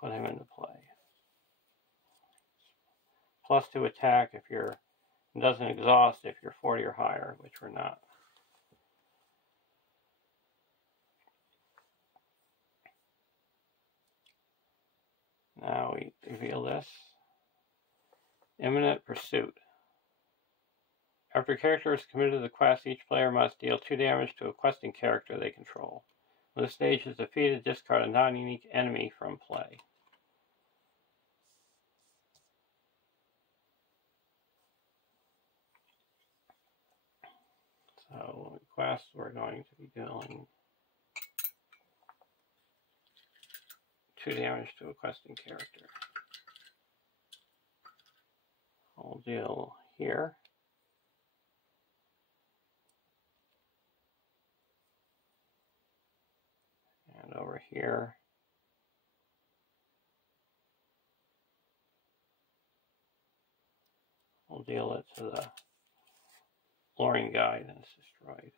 Put him into play. +2 attack if you're, it doesn't exhaust if you're 40 or higher, which we're not. Now we reveal this. Imminent Pursuit. After a character is committed to the quest, each player must deal 2 damage to a questing character they control. When this stage is defeated, discard a non-unique enemy from play. So, quest, we're going to be dealing 2 damage to a questing character. We'll deal here. And over here. We'll deal it to the flooring guy, then it's destroyed.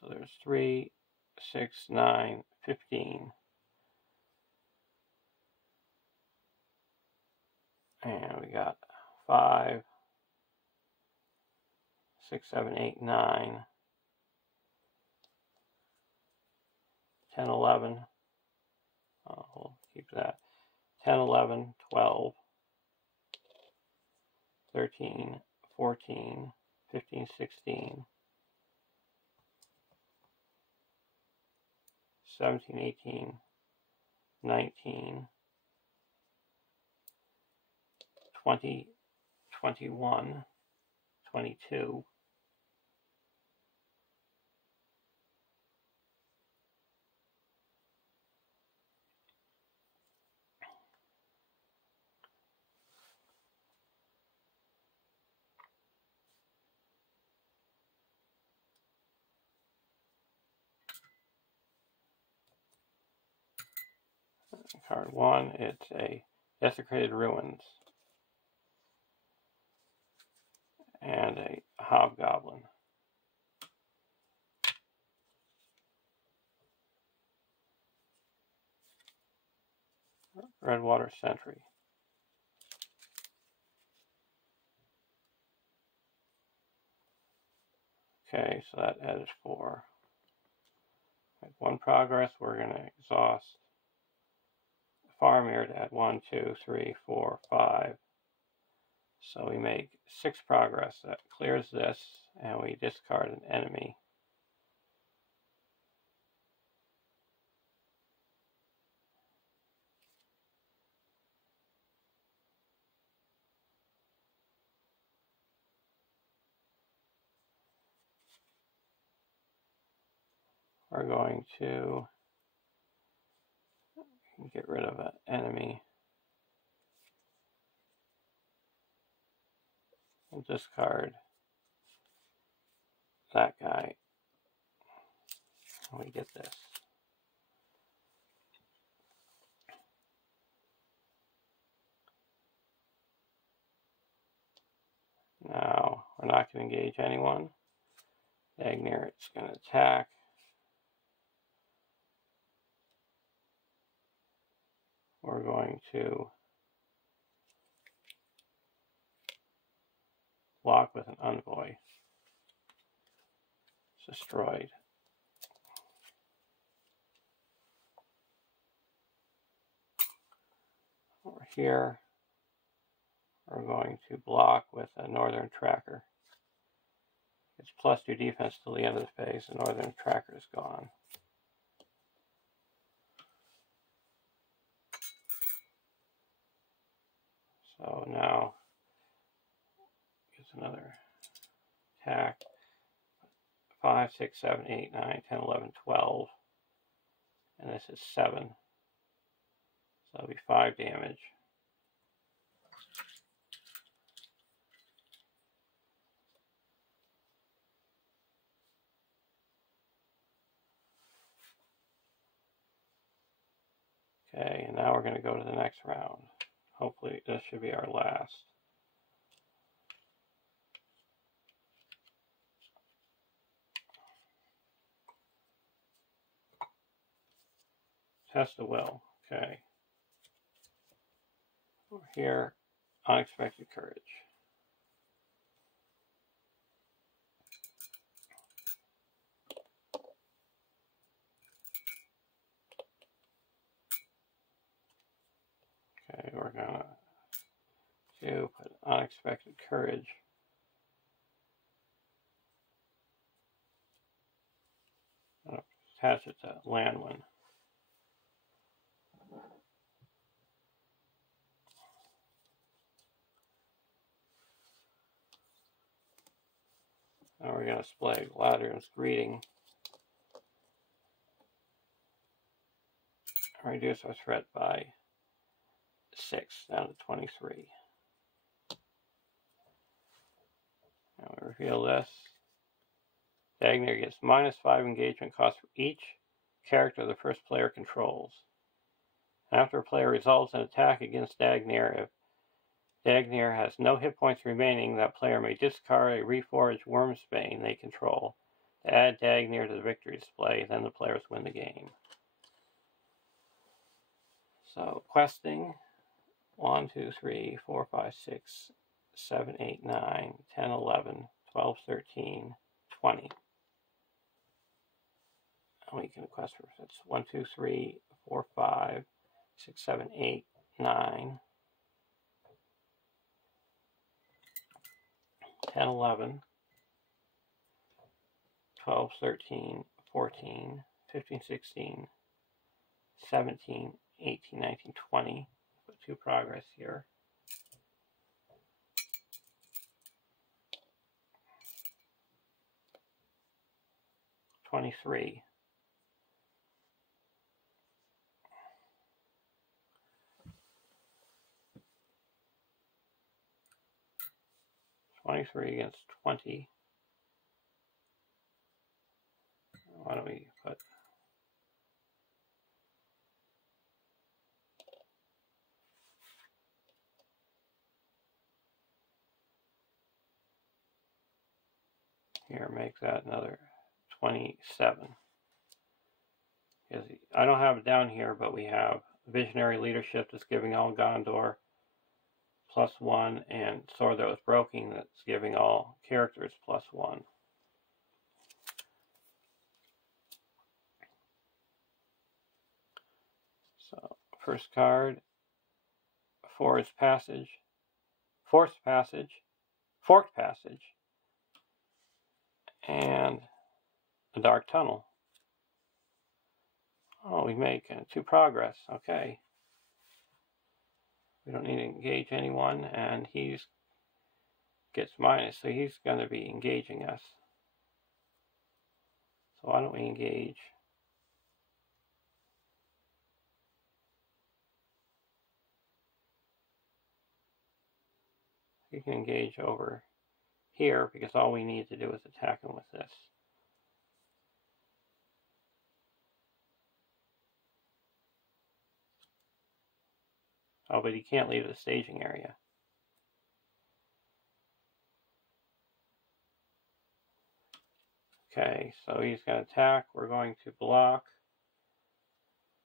So there's 3, 6, 9, 15. And we got 5, 6, 7, 8, 9, 10, 11. Oh, we'll keep that. 10, 11, 12, 13, 14, 15, 16, 17, 18, 19, 20, 21, 22, Card 1, it's a Desecrated Ruins and a Hobgoblin. Redwater Sentry. Okay, so that added 4. At 1 progress, we're going to exhaust Farmyard at 1, 2, 3, 4, 5. So we make 6 progress. That clears this, and we discard an enemy. We're going to get rid of an enemy. We'll discard that guy. And we get this. Now, we're not going to engage anyone. Agnerit's going to attack. We're going to block with an Envoy. It's destroyed. Over here, we're going to block with a Northern Tracker. It's +2 defense till the end of the phase. The Northern Tracker is gone. So now, here's another attack. 5, 6, 7, 8, 9, 10, 11, 12. And this is 7. So that'll be 5 damage. Okay, and now we're going to go to the next round. Hopefully this should be our last. Test of Will. Okay. Over here, Unexpected Courage. Okay, we're going to put Unexpected Courage. Attach it to Landwin. Now we're going to display Galadriel's Greeting. Reduce our threat by 6 down to 23. Now we reveal this. Dagner gets -5 engagement cost for each character the first player controls. After a player resolves an attack against Dagner, if Dagner has no hit points remaining, that player may discard a reforged Wormsbane they control to add Dagner to the victory display, then the players win the game. So, questing 1, 2, 3, 4, 5, 6, 7, 8, 9, 10, 11, 12, 13, 20. And we can quest for that's 1, 2, 3, 4, 5, 6, 7, 8, 9, 10, 11, 12, 13, 14, 15, 16, 17, 18, 19, 20. Put 2 progress here. 23. 23 against 20. Why don't we put here, make that another 27. Because I don't have it down here, but we have Visionary Leadership that's giving all Gondor +1, and Sword That Was Broken that's giving all characters +1. So, first card, Forced Passage, Forked Passage, and the Dark Tunnel. Oh, we make 2 progress. Okay. We don't need to engage anyone, and he gets minus, so he's going to be engaging us. So why don't we engage? We can engage over here, because all we need to do is attack him with this. Oh, but he can't leave the staging area. Okay, so he's going to attack. We're going to block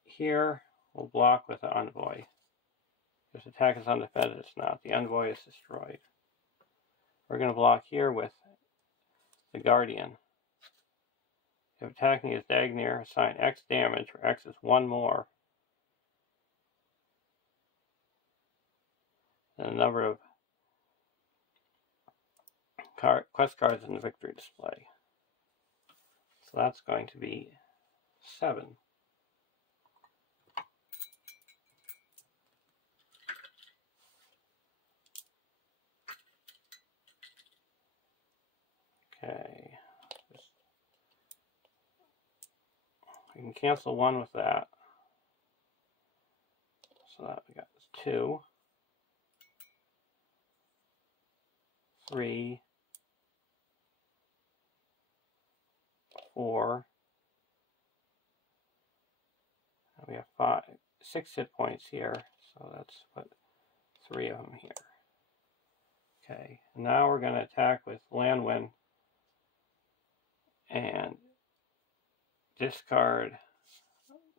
here. We'll block with the Envoy. This attack is undefended, it's not. The Envoy is destroyed. We're going to block here with the Guardian. If attacking is Dagner, assign X damage, where X is 1 more than the number of quest cards in the victory display. So that's going to be 7. Okay. We can cancel 1 with that. So that we got 2, 3, 4. We have 6 hit points here, so let's put 3 of them here. Okay, now we're going to attack with Landwind and discard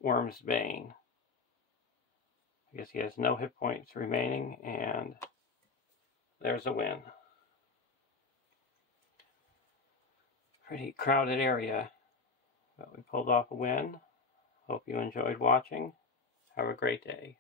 Wormsbane, because he has no hit points remaining, and there's a win. Pretty crowded area, but we pulled off a win. Hope you enjoyed watching. Have a great day.